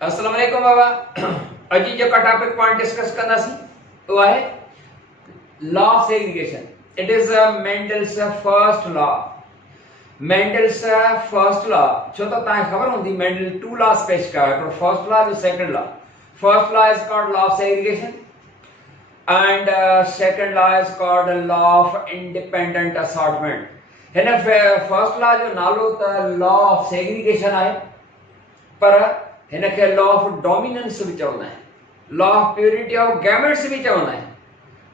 अस्सलाम वालेकुम बाबा। अॼु जेका टॉपिक पाण डिस्कस कंदासीं उहो आहे law of segregation. It is Mendel's first law. Mendel's first law छो तो तव्हांखे ख़बर हूंदी मेंडल टू लॉस पेश कया, हिकिड़ो फर्स्ट लॉ जो second law. First law is called law of segregation and second law is called law of independent assortment. हिन फर्स्ट लॉ जो नालो त लॉ ऑफ सेग्रीगेशन आहे, पर हिनखे लॉ ऑफ डोमिनेंस भी चवंदा आहिनि, law of purity of gametes भी चवंदा आहिनि।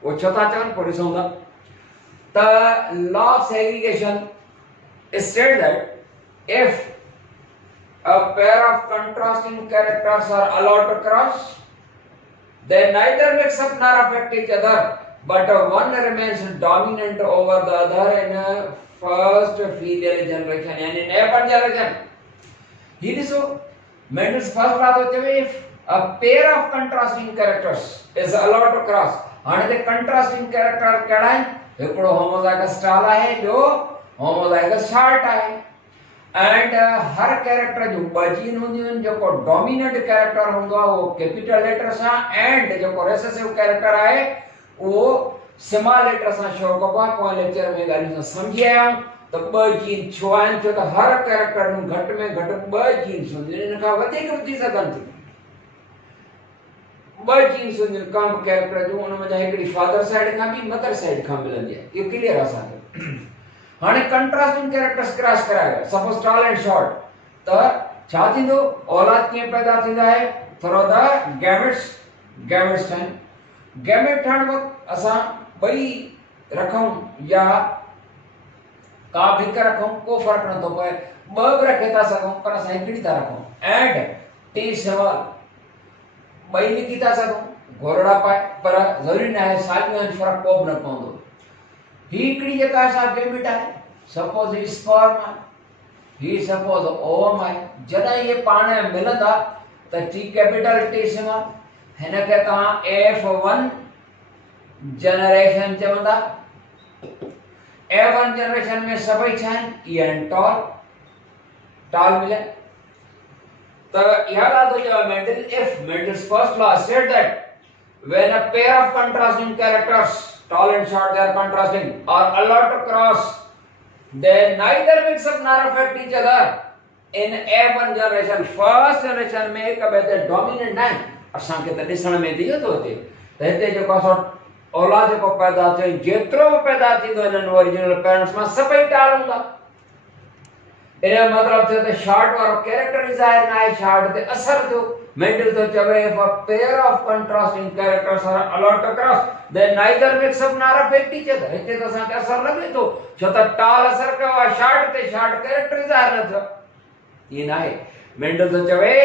वो छो था चवनि पोइ ॾिसूं था। त law of segregation states that if a pair of contrasting characters are allowed to cross, they neither mix up nor affect each other, but one remains dominant over the other in a first female generation, यानी नएपन generation. ही ॾिसो Mendel's first law थो चवे if a pair of contrasting characters is allowed to cross। हाणे ते contrasting character कहिड़ा आहिनि? हिकिड़ो homozygous टाल आहे, ॿियो होमोजाइगस शार्ट आहे। एंड हर कैरेक्टर जो ॿ जीन हूंदियूं आहिनि। जेको डोमिनेंट कैरेक्टर हूंदो आहे उहो कैपिटल लेटर सां, एंड जेको रेसेसिव कैरेक्टर आहे उहो स्मॉल लेटर सां शो कबो आहे। पोइ लेक्चर में ॻाल्हियूं सम्झी आया आहियूं त ॿ जीन छो आहिनि, छो त हर कैरेक्टर में घटि ॿ जीन्स हूंदियूं आहिनि, हिन खां वधीक बि थी सघनि थियूं। ॿ जीन्स हूंदियूं आहिनि कंहिं बि कैरेक्टर जूं, उन में हिकिड़ी फादर साइड खां बि मदर साइड खां मिलंदी आहे। इहो क्लियर आहे असांखे। हाणे कंट्रास्टिंग कैरेक्टर्स क्रॉस कराए सपोज टॉल एंड शॉर्ट, त छा थींदो? औलाद कीअं पैदा थींदा आहे? थ्रू द गैमेट्स ठाहिनि। गैमेट ठाहिण वक़्तु असां ॿई रखूं या का भी हिकु रखूं, को फ़र्क़ु नथो पए। ॿ बि रखे था सघूं, पर असां हिकिड़ी था रखूं। एंड टी सवाल ॿई लिखी था सघूं, घोरड़ा पाए, पर ज़रूरी न आहे साॻियूं आहिनि, फ़र्क़ु को बि न पवंदो। ही हिकिड़ी जेका असां गैमेट आहे, सपोज ही स्पर्म आहे, ही सपोज ओवम आहे। जॾहिं इहे पाण मिलंदा त टी कैपिटल टी स्मॉल, हिनखे तव्हां F1 जनरेशन चवंदा। F1 जनरेशन में सभई छा आहिनि? ई आहिनि टॉल मिले। त इहा ॻाल्हि थो चवे Mendel, if Mendel's first law said that when a pair of contrasting characters, tall and short, they are contrasting, are allowed to cross, they neither mix up nor affect each other in F1 generation। First generation में हिक ॿिए ते dominant न आहिनि। असांखे त ॾिसण में थी थो अचे त हिते जेको असां औलाद जेको पैदा थियो, जेतिरो बि पैदा थींदो हिननि ओरिजिनल पेरेंट्स मां, सभई टाल हूंदा। इन मतलब थियो त शॉर्ट वारो कैरेक्टर ई ज़ाहिर न आहे, शॉर्ट ते असर थियो। मेंडल तो चवे if a pair of contrasting characters are allowed to cross, they neither mix up nor affect each other। हिते त असांखे असर लॻे थो, छो त टाल असर कयो आहे शॉर्ट ते, शॉर्ट कैरेक्टर ई ज़ाहिर न थियो। ये ना है। मेंडल तो चवे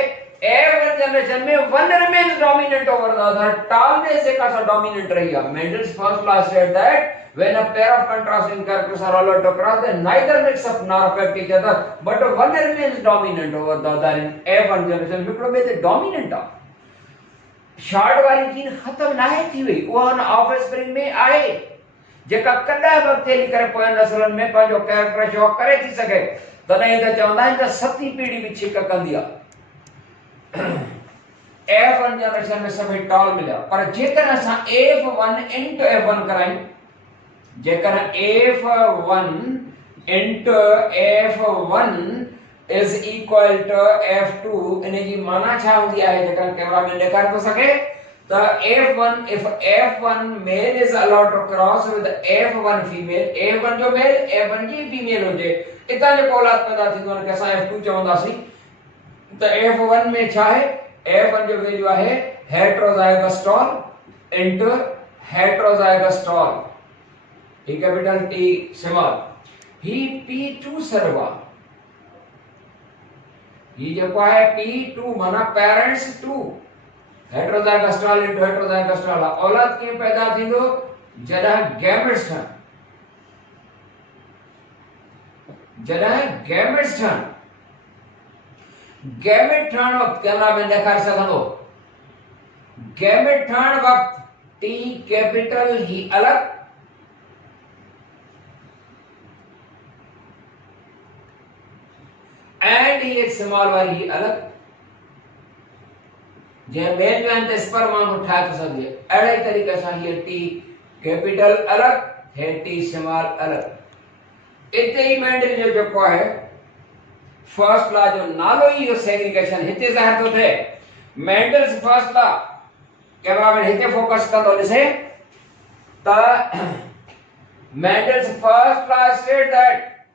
F1 जनरेशन में one remains dominant over the other। टाल में से का डोमिनेंट रही है। Mendel's first law said that when a pair of contrasting characters are allowed to cross, they neither mix up nor affect each other, but one remains dominant over the other in F1 generation। हिकिड़ो ॿिए ते dominant आहे। Short वारी gene खत्म न आहे थी वई, उहा हुन ऑफस्प्रिंग में आहे, जेका कॾहिं बि अॻिते हली करे पोइ नसलनि में पंहिंजो कैरेक्टर शो करे थी सघे। तॾहिं त चवंदा आहिनि त सती पीढ़ी बि छिक कंदी आहे। F1 जनरेशन में सभई टॉल मिलिया, पर जेकर असां F1 into F1 करायूं, जेकर F1 into F1 is equal to F2, इन जी माना छा हूंदी आहे? जेकर कैमरा में ॾेखारे थो सघे त F1, if F1 male is allowed to cross with F1 female, F1 जो मेल F1 जी फीमेल हुजे, इतां जेको औलाद पैदा थींदो उनखे असां F2 चवंदासीं। त F1 में छा आहे? F1 जो वैल्यू आहे heterozygous tall into heterozygous tall, ही कैपिटल टी स्मॉल, ही P2 सर्वा, ही जेको आहे P2 माना parents 2, heterozygous tall into heterozygous tall. औलाद कीअं पैदा थींदो? जॾहिं गैमेट्स ठहनि, जॾहिं गैमेट्स ठहनि। गैमेट ठहण वक़्तु कैमरा में ॾेखारे सघंदो, गैमेट ठहण वक़्तु टी कैपिटल ही अलॻि, एंड ये स्मॉल वाली ही अलग। जे मेन जो है स्पर्म वांगुरु ठाहे थो सघे अहिड़े तरीक़े सां हीअ टी कैपिटल अलॻि हे टी स्मॉल अलॻि। इते ई मेंडल जो जेको आहे फर्स्ट लॉ जो नालो ही सेग्रीगेशन हिते ज़ाहिर थो थिए। मेंडल्स फर्स्ट लॉ कैमरा में हिते फोकस कंदो ॾिसे त Mendel's first law states that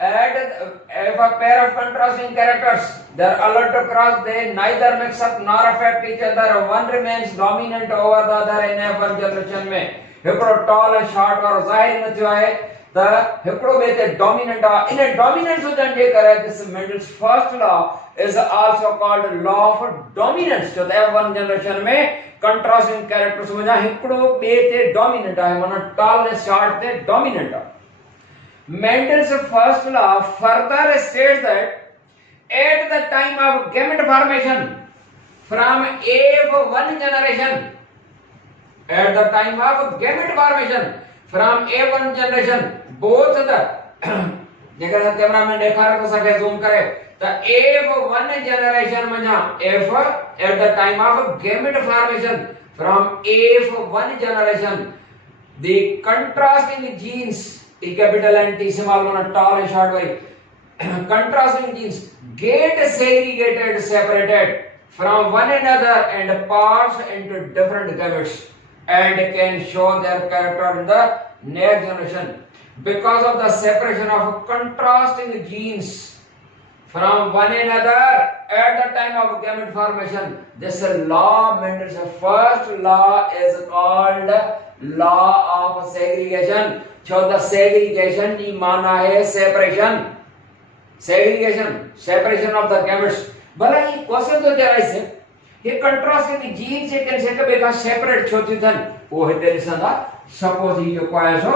if a pair of contrasting characters they are allowed to cross, they neither mix up nor affect each other. One remains dominant over the other in a one generation में हिकिड़ो tall and short और ज़ाहिर न थियो आहे त हिकिड़ो ॿिए ते dominant आहे। इन dominance हुजण जे करे this Mendel's first law is also called law of dominance। छो त one generation में contrasting characters में हिकिड़ो ॿिए ते dominant आहे, माना tall and short ते dominant आहे। Mendel's first law further states that at the time of gamete formation from A1 generation, at the time of gamete formation from A1 generation, both the जेकर camera में ॾेखारे थो सघे zoom करे त F1 generation में F at the time of gamete formation from F1 generation the contrasting genes T capital and T small माना tall and short वाली contrasting genes get segregated, separated from one another and pass into different gametes and can show their character in the next generation because of the separation of contrasting genes from one another at the time of gamete formation. This law, Mendel's first law, is called law of segregation. So the segregation की माना है separation, segregation, separation of the gametes. भला ये question तो जरा इससे ये contrasting genes से कैसे कभी का separate छोटी थन वो है तेरे संधा suppose ही जो क्या है सो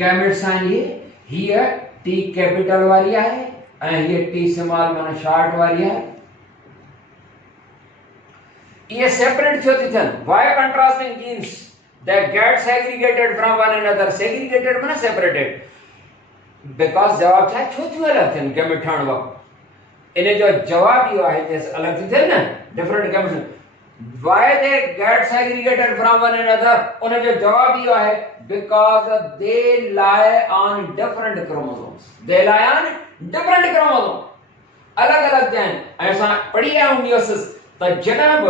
gametes आएंगे here T capital वाली है and here T small माना short वाली है ये separate छोटी थन why contrasting genes that get segregated from one another segregated माना separated because जवाब छा छोटी अलग थन gamete ठाण वक्त इन्हें जो जवाब यो है जैसे अलग थी थे ना different gametes why they get segregated from one another उन्हें जो जवाब यो है because they lie on different chromosomes they lie on different chromosomes अलग अलग जैन ऐसा पढ़ी है meiosis तो जनाब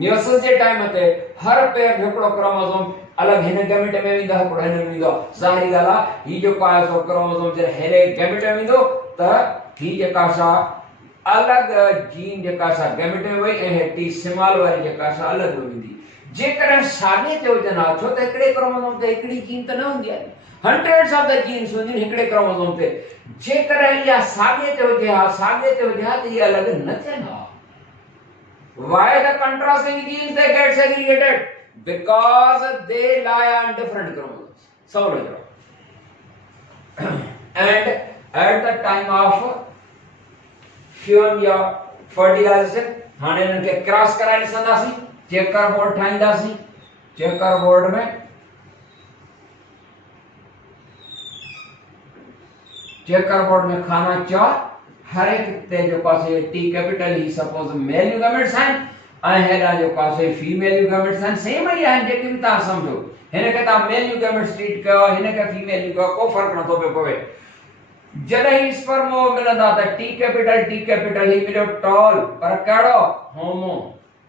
meiosis जे टाइम ते हर पेयर हिकिड़ो क्रोमोसोम अलग हिन गैमेट में वेंदो हिकिड़ो हिन में वेंदो ज़ाहिरी ॻाल्हि आहे ही जेको आहे सो क्रोमोसोम जे हिन गैमेट में वेंदो त ही जेका सा अलग जीन जेका सा गैमेट में वई ऐं टी स्मॉल वारी जेका सा अलग वेंदी जेकर साॻे ते हुजनि हा छो त हिकिड़े क्रोमोसोम ते हिकिड़ी जीन त न हूंदी आहे hundreds of the genes हुंदियूं हिकिड़े क्रोमोसोम ते जेकर इहा साॻे ते हुजे हा त इहे अलग न थियनि हा why the contrasting genes they get segregated because they lie on different chromosomes समझ लो and at the time of fusion या fertilization हाणे इनके क्रॉस कराए ॾिसंदासीं चेकर बोर्ड ठाहींदासीं चेकर बोर्ड में चेकर बोर्ड में खाना 4 हर एक ते जो पासे टी कैपिटल ही सपोज मेल यूगमेट्स हैं ऐं हेडा जो पासे फीमेल यूगमेट्स हैं सेम ही आहिनि जेके बि तव्हां सम्झो हिन खे तव्हां मेल यूगमेट्स ट्रीट कयो हिन खे फीमेल यूगमेट्स को फर्क नथो पियो पवे जॾहिं स्पर्मो मिलंदा त टी कैपिटल ही मिलियो टॉल पर कहिड़ो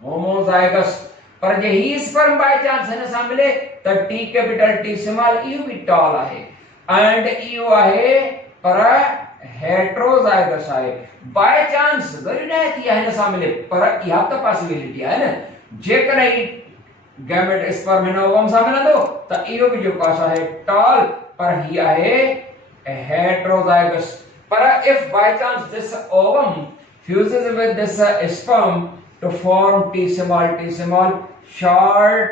होमोजाइगस पर जे ही स्पर्म बाय चांस हिन सां मिले त टी कैपिटल टी स्मॉल इहो बि टॉल आहे एंड इहो आहे पर हेट्रोजाइगस आहे बाय चांस वरी न थी हिन सां मिले पर इहा त पॉसिबिलिटी आहे न जेकर ही गैमेट स्पर्म हिन ओवम सां मिलंदो त इहो बि जेको आहे टॉल पर ही आहे heterozygous but if by chance this ovum fuses with this sperm to form T small short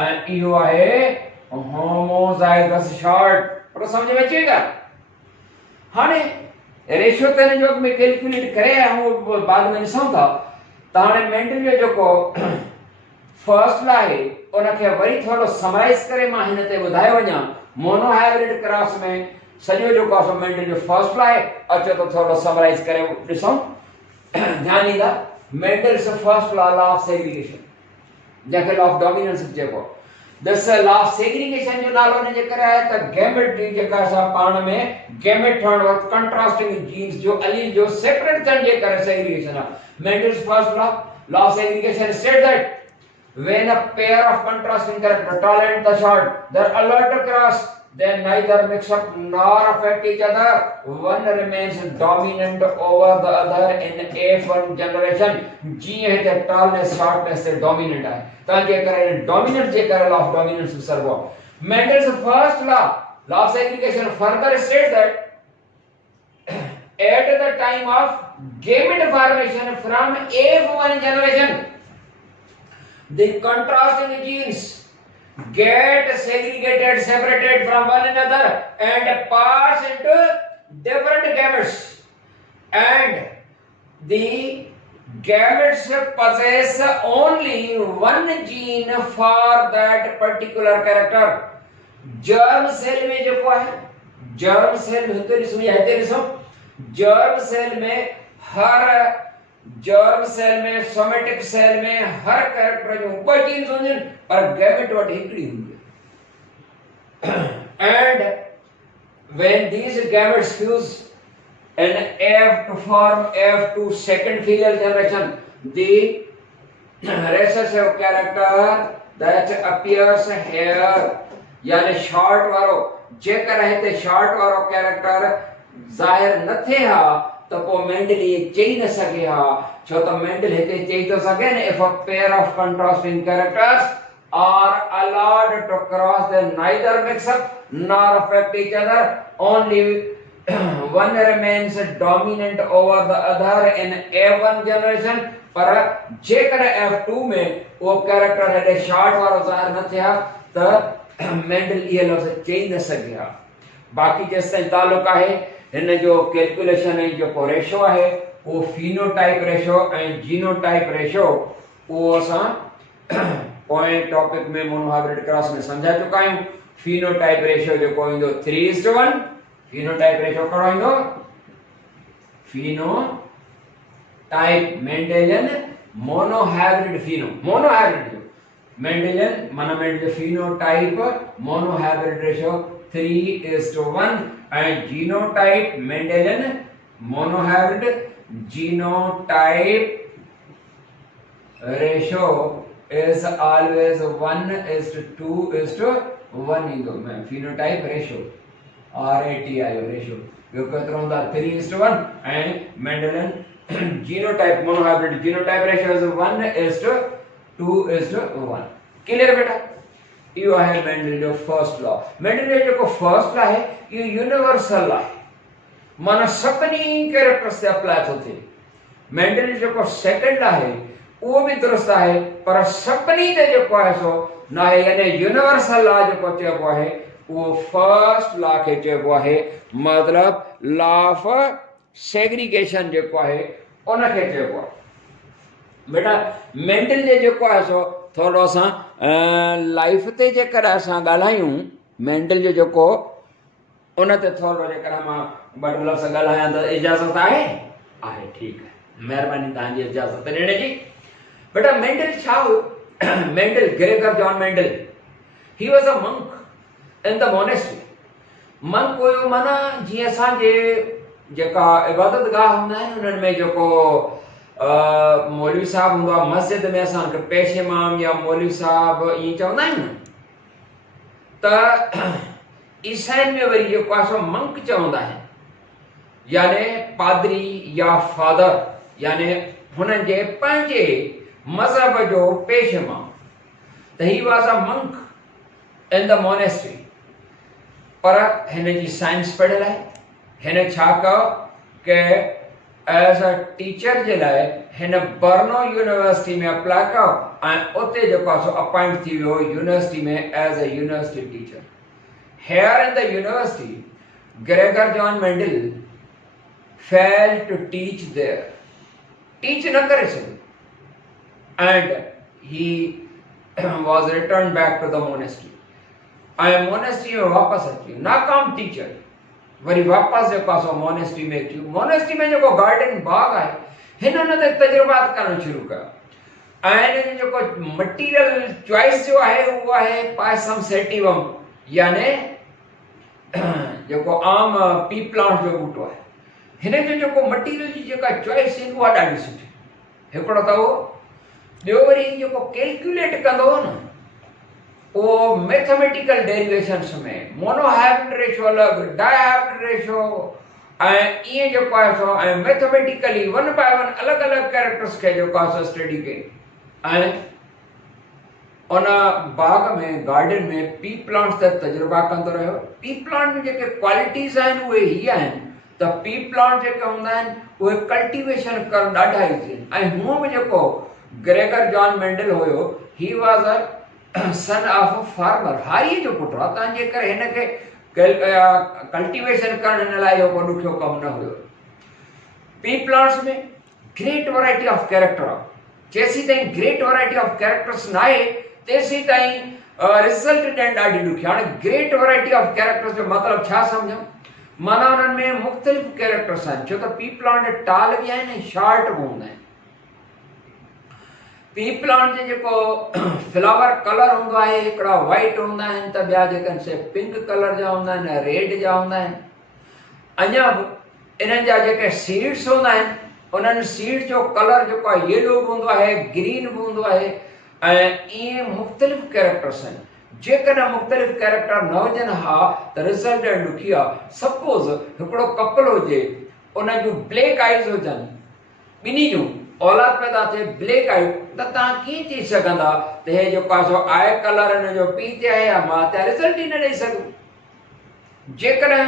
and you are homozygous short तो समझ में आएगा हाने रेशियो तने जो मैं कैलकुलेट करे हूं बाद में ॾिसूं था त हाणे मेंडल जो जेको फर्स्ट आहे उनखे वरी थोरो समराइज करे मां हिन ते ॿुधाए वञा मोनोहाइब्रिड क्रॉस में सॼो जेको आहे मेंडल जो फर्स्ट आहे अचो त थोरो समराइज करे ॾिसूं ध्यान ॾींदा Mendel's first law of segregation जंहिंखे लॉ ऑफ डोमिनेंस चइबो दिस लॉ ऑफ सेग्रीगेशन जो नालो ने जे करे आहे त गैमेट जी जेका असां पाण में गैमेट ठहण वक़्तु कंट्रास्टिंग जीन्स जो अलील जो सेपरेट थियण जे करे सेग्रीगेशन आहे Mendel's first law of segregation state that when a pair of contrasting characters tall and the short they're alert across they neither mix up nor affect each other one remains dominant over the other in F1 generation जीअं हिते tallness shortness से dominant आहे त जे करे dominant जे करे law of dominance servo Mendel's first law of segregation further states that at the time of gamete formation from F1 generation the contrasting genes get segregated, separated from one another and pass into different gametes. And the gametes possess only one gene for that particular character. Germ cell में जो है germ cell में तो इसमें germ cell में हर germ cell में somatic cell में हर character जो ऊपर जीन्स होंगे पर गैमेट वट हिकड़ी होंगे and when these gametes fuse in F to form F2 second filial generation the recessive character that appears here यानी शॉर्ट वारो जेकर है ते शॉर्ट वारो कैरेक्टर जाहिर न थे हा तो पो मेंडल ये चई न सके हा छो तो मेंडल हिते चई तो सके न if a pair of contrasting characters are allowed to cross they neither mix up nor affect each other only one remains dominant over the other in F1 generation पर जेकर F2 में वो कैरेक्टर है शॉर्ट वारो जाहिर न थिया त मेंडल ये लफ्ज चई न सके हा बाकी जेस ताल्लुक आहे इन जो कैलकुलेशन है जो रेशो है वो phenotype ratio and genotype ratio वो असा पॉइंट टॉपिक में मोनोहाइब्रिड क्रॉस में समझा चुका हूं फिनोटाइप रेशो जो को इंदो 3:1 फिनोटाइप रेशो करो इंदो phenotype Mendelian monohybrid monohybrid Mendelian माना Mendel phenotype monohybrid ratio 3:1 and genotype Mendelian monohybrid genotype ratio is always 1:2:1 in the phenotype ratio RATI ratio जो कहते हैं 3:1 and Mendelian genotype monohybrid genotype ratio is 1:2:1 clear बेटा यो है Mendel जो first law Mendel जो first law है ये universal law है माना सभी कैरेक्टर्स से अप्लाई होते मेंडल जो सेकंड लॉ है वो भी दुरुस्त है पर सभी ते जो है सो ना है यानी यूनिवर्सल लॉ जो चेबो है वो फर्स्ट लॉ के चेबो है मतलब लॉ ऑफ सेग्रीगेशन जो है उनके चेबो बेटा मेंडल जो है सो थोड़ो सा लाइफ ते जेकर असां ॻाल्हायूं मेंडल जो उन ते थोरो जेकर मां ॿ लफ़्ज़ ॻाल्हायां त इजाज़त आहे ठीक है महिरबानी तव्हांजी इजाज़त ॾियण जी बेटा मेंडल छा हुयो Mendel Gregor John Mendel he was a monk in the monastery monk हुयो माना जीअं असांजे जेका इबादत गाह हूंदा आहिनि उन्हनि में जेको मौलवी साहब हूंदो आहे मस्जिद में असां पेश इमाम या मौलवी साहब ईअं चवंदा आहियूं त ईसाइन में वरी जेको आहे सो मंक चवंदा आहिनि यानी पादरी या फादर यानी हुननि जे पंहिंजे मज़हब जो पेश इमाम त he was a monk in the monastery पर हिन जी साइंस पढ़ियल आहे हिन छा कयो के एज अ टीचर जे लाइ हिन बर्नो यूनिवर्सिटी में अप्लाई कयो ऐं उते जेको आहे सो अपॉइंट थी वियो यूनिवर्सिटी में as a university teacher here in the university Gregor John Mendel fail to teach there teach न करे सघियो and he was return back to the monastery ऐं मोनेस्ट्री में वापस अची नाकाम टीचर वरी वापस जेको आहे सो मोनेस्ट्री में अची मोनेस्ट्री में जेको गार्डन बाग आहे हिन हुन ते तजुर्बात करणु शुरू कयो ऐं हिन जो जेको मटीरियल चॉइस जो आहे उहो आहे पायसम सेटिवम, यानी जेको आम पी प्लांट जो बूटो आहे। हिन जो जेको मटीरियल जी जेका चॉइस इन उहा ॾाढी सुठी। हिकिड़ो त उहो, ॿियो वरी जेको कैलकुलेट कंदो हो न उहो मैथमेटिकल डेरिवेशन्स में मोनोहाइब्रिड रेशो अलॻि, डाइहाइब्रिड रेशो ऐं ईअं जेको आहे सो ऐं मैथमेटिकली वन बाय वन अलॻि अलॻि कैरेक्टर्स खे जेको आहे सो स्टडी कई ऐं उन बाग में गार्डन में पी प्लांट्स ते तजुर्बा कंदो रहियो। पी प्लांट में जेके क्वालिटीज़ आहिनि उहे हीअ आहिनि त पी प्लांट जेके हूंदा आहिनि उहे कल्टिवेशन करणु ॾाढा ईज़ी आहिनि। ऐं हूअं बि जेको ग्रेगर जॉन मेंडल हुयो, he was a son of a farmer, हारीअ जो पुटु आहे, तंहिंजे करे हिनखे कल्टिवेशन करण हिन लाइ को ॾुखियो कमु न हुयो। पी प्लांट्स में ग्रेट वैरायटी ऑफ कैरेक्टर आहे। जेसीं ताईं ग्रेट वैरायटी ऑफ कैरेक्टर्स न आहे तेसीं ताईं रिज़ल्ट ॾियणु ॾाढी ॾुखी। हाणे ग्रेट वैरायटी ऑफ कैरेक्टर्स जो मतिलबु छा सम्झूं? माना उन्हनि में मुख़्तलिफ़ कैरेक्टर्स आहिनि, छो त पी प्लांट टाल बि आहिनि ऐं शार्ट बि हूंदा आहिनि। पी प्लांट जो जेको फ्लावर कलर हूंदो आहे हिकिड़ा वाइट हूंदा आहिनि त ॿिया जेके आहिनि से पिंक कलर जा हूंदा आहिनि, रेड जा हूंदा आहिनि। अञा बि इन्हनि जा जेके सीड्स हूंदा आहिनि उन्हनि सीड जो कलर जेको आहे येलो बि हूंदो आहे, ग्रीन बि हूंदो आहे ऐं ईअं मुख़्तलिफ़ कैरेक्टर्स आहिनि। जेकॾहिं मुख़्तलिफ़ कैरेक्टर न हुजनि हा त रिज़ल्ट ॾियणु ॾुखी आहे। सपोज़ हिकिड़ो कपल हुजे, उन जूं ब्लैक आइज़ हुजनि, ॿिन्ही जूं औलाद पैदा थिए ब्लैक आई, त तव्हां कीअं चई सघंदा त हे जेको आहे सो आहे कलर हिन जो पीउ ते आहे या माउ ते, रिज़ल्ट ई न ॾेई सघूं। जेकॾहिं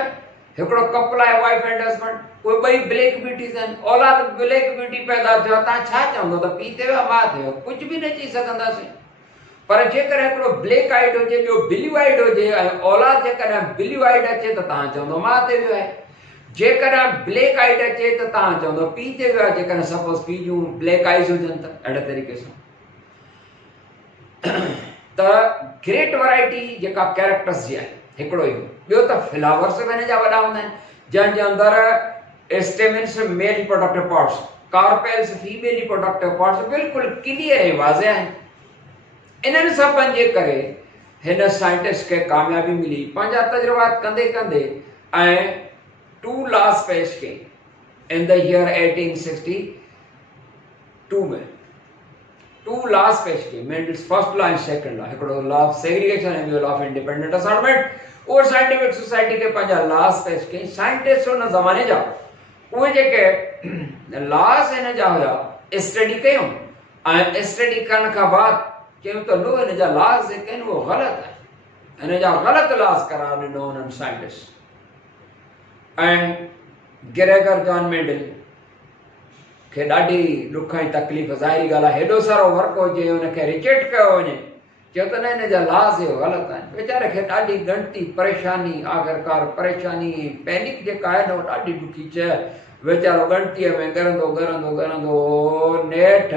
हिकिड़ो कपल आहे वाइफ एंड हस्बैंड, उहे ॿई ब्लैक ब्यूटीज़ आहिनि, औलाद ब्लैक ब्यूटी पैदा थियो, तव्हां छा चवंदो त पीउ ते या माउ ते? कुझु बि न चई सघंदासीं। पर जेकॾहिं हिकिड़ो ब्लैक आइड हुजे, ॿियो ब्लू आइड हुजे ऐं औलाद जेकॾहिं ब्लू आइड अचे त तव्हां चवंदो माउ ते वियो आहे। जेकॾहिं ब्लैक आइड अचे त तव्हां चवंदो पीउ ते वियो आहे, जेकॾहिं सपोज़ पीउ जूं ब्लैक आइज़ हुजनि त। अहिड़े तरीक़े सां त ग्रेट वैरायटी जेका कैरेक्टर्स जी आहे हिकिड़ो ई। ॿियो त फ्लावर्स बि हिन जा वॾा हूंदा आहिनि, जंहिंजे अंदरि stamens male reproductive parts, carpels female reproductive parts बिल्कुलु क्लियर ऐं वाज़िह आहिनि। इन्हनि सभनि जे करे हिन साइंटिस्ट खे कामयाबी मिली पंहिंजा तजुर्बात कंदे कंदे ऐं 2 लॉस पेश कई इन द ईयर 1862 में। 2 लॉस पेश कई, मेंडल्स फर्स्ट लॉ ऐं सेकंड लॉ, हिकिड़ो लॉ ऑफ सेग्रीगेशन ऐं ॿियो लॉ ऑफ इंडिपेंडेंट असॉर्टमेंट। उहो साइंटिफिक सोसाइटी खे पंहिंजा लॉस पेश कई। साइंटिस्ट हुन ज़माने जा उहे जेके लॉस हिन जा हुया स्टडी कयूं ऐं स्टडी करण खां बाद चयूं त नो, हिन जा लॉस जेके आहिनि उहो ग़लति आहे, हिन जा ग़लति लॉस करार ॾिनो हुननि साइंटिस्ट। ऐं ग्रेगर जॉन मेंडल खे ॾाढी ॾुख ऐं तकलीफ़, ज़ाहिरी ॻाल्हि आहे, हेॾो सारो वर्क हुजे हुनखे रिजेक्ट कयो वञे, चयो त न हिन जा लॉस इहो ग़लति आहिनि। वीचारे खे ॾाढी ॻणती परेशानी, आख़िरकार परेशानी पैनिक जेका आहे न उहा ॾाढी ॾुखी शइ। वीचारो ॻणतीअ में ॻरंदो ॻरंदो ॻरंदो नेठ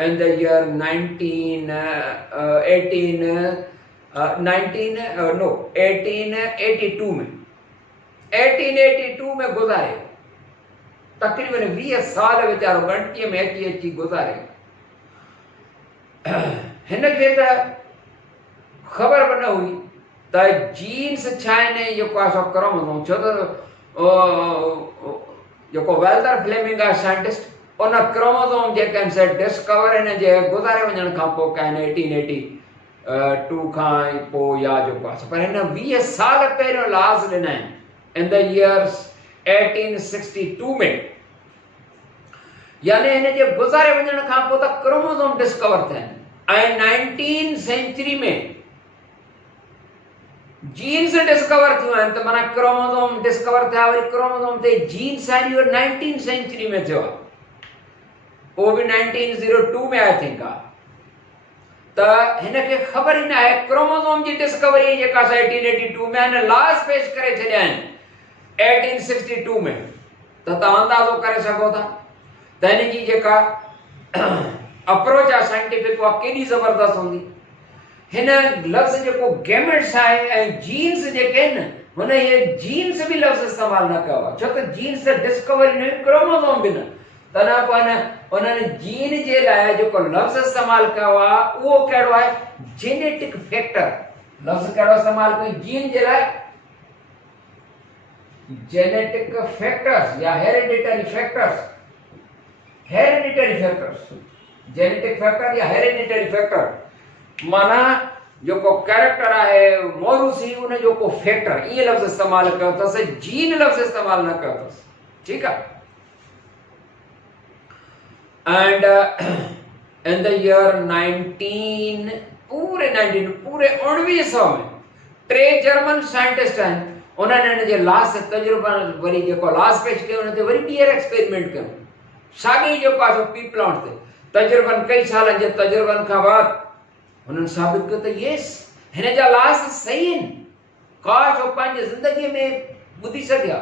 इन द ईयर 1882 में गुज़ारे। तक़रीबन 20 साल वीचारो ॻणतीअ में अची अची गुज़ारे। हिनखे त ख़बर बि न हुई त जीन्स छा आहिनि, जेको आहे सो क्रोमोसोम। छो त जेको वेल्टर फ्लेमिंग आहे साइंटिस्ट, उन क्रोमोसोम जेके आहिनि से डिस्कवर हिन जे गुज़ारे वञण खां पोइ कया आहिनि 1882 खां पोइ या जेको आहे। पर हिन 20 साल पहिरियों लॉस ॾिना आहिनि इन द ईयर्स 1862 में, यानी हिन जे गुज़ारे वञण खां पोइ त क्रोमोसोम डिस्कवर थिया आहिनि। ऐं 19th सेंचुरी में जीन्स डिस्कवर थियूं आहिनि, त माना क्रोमोसोम डिस्कवर थिया, वरी क्रोमोसोम ते जीन्स आहिनि, इहो 19th सेंचुरी में थियो आहे। उहो बि 1902 में आई थिंक आहे। त हिनखे ख़बर ई न आहे क्रोमोसोम जी डिस्कवरी जेका 1882 में हिन लॉस पेश करे छॾिया आहिनि 1862 में। त तव्हां अंदाज़ो करे सघो था त हिन जी जेका अप्रोच आहे साइंटिफिक उहा केॾी ज़बरदस्त हूंदी। हिन लफ़्ज़ जेको गैमेट्स आहे ऐं जीन्स जेके आहिनि, हुन इहे जीन्स बि लफ़्ज़ इस्तेमालु न कयो आहे, छो त जीन्स डिस्कवरी न, क्रोमोसोम बि न। तना पण उन्हनि जीन जे लाइ जेको लफ़्ज़ इस्तेमाल कयो आहे उहो कहिड़ो आहे जेनेटिक फैक्टर। लफ़्ज़ कहिड़ो इस्तेमाल कयो जीन जे लाइ जेनेटिक फैक्टर्स या hereditary factors. Hereditary factors genetic factor या हेरिडिटरी फैक्टर माना जेको कैरेक्टर आहे मोरूसी उन जो को फैक्टर ये लफ़्ज़ इस्तेमाल कयो अथसि जीन लफ़्ज़ इस्तेमाल न कयो अथसि। ठीक है। एंड इन द ईयर 19 पूरे 1900 में 3 जर्मन साइंटिस्ट आहिनि उन्हनि हिन जे लास्ट तजुर्बा वरी जेको लास्ट पेश कयो उन ते वरी ॿीहर एक्सपेरिमेंट कयो साॻी जेको आहे पी प्लांट ते तजुर्बनि कई सालनि जे तजुर्बनि खां बाद उन्हनि साबित कयो त यस हिन जा लास्ट सही आहिनि। काश उहो पंहिंजी ज़िंदगीअ में ॿुधी सघिया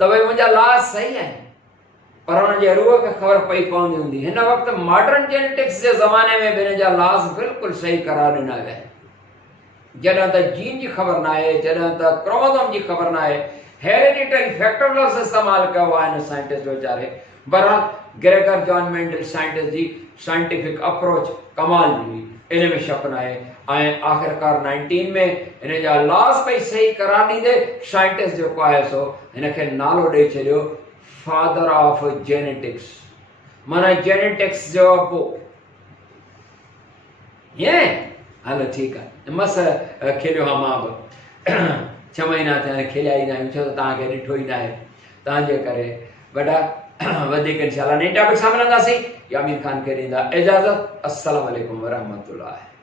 त भई मुंहिंजा लास्ट सही आहिनि पर हुन जे रूह खे ख़बर पई पवंदी हूंदी। हिन वक़्तु मॉडर्न जेनेटिक्स जे ज़माने में बि हिन जा लास्ट बिल्कुलु सही करार ॾिना विया आहिनि। जॾहिं त जीन जी ख़बर न आहे जॾहिं त क्रोमोसोम जी ख़बर न आहे हेरिडिटरी फैक्टर लफ़्ज़ इस्तेमाल कयो आहे हिन साइंटिस्ट वीचारे। बहरहाल ग्रेगर जॉन मेंडल साइंटिस्ट जी साइंटिफिक अप्रोच कमाल जी हुई इन में शक न आहे। ऐं आख़िरकार 19 में हिन जा लास्ट पई सही करार ॾींदे साइंटिस्ट जेको आहे सो हिन खे नालो ॾेई छॾियो फादर ऑफ जेनेटिक्स माना जेनेटिक्स जो अबो। ये हलो ठीक आहे मस खेलियो हा मां बि 6 महीना थिया खेलिया ई न आहियूं छो त तव्हांखे ॾिठो ई न आहे तव्हांजे करे। वॾा वधीक इंशाल्लाह नई टॉपिक सां मिलंदासीं। यामीन ख़ान खे ॾींदा इजाज़त। अस्सलाम वालेकुम वरहमतुल्लाह।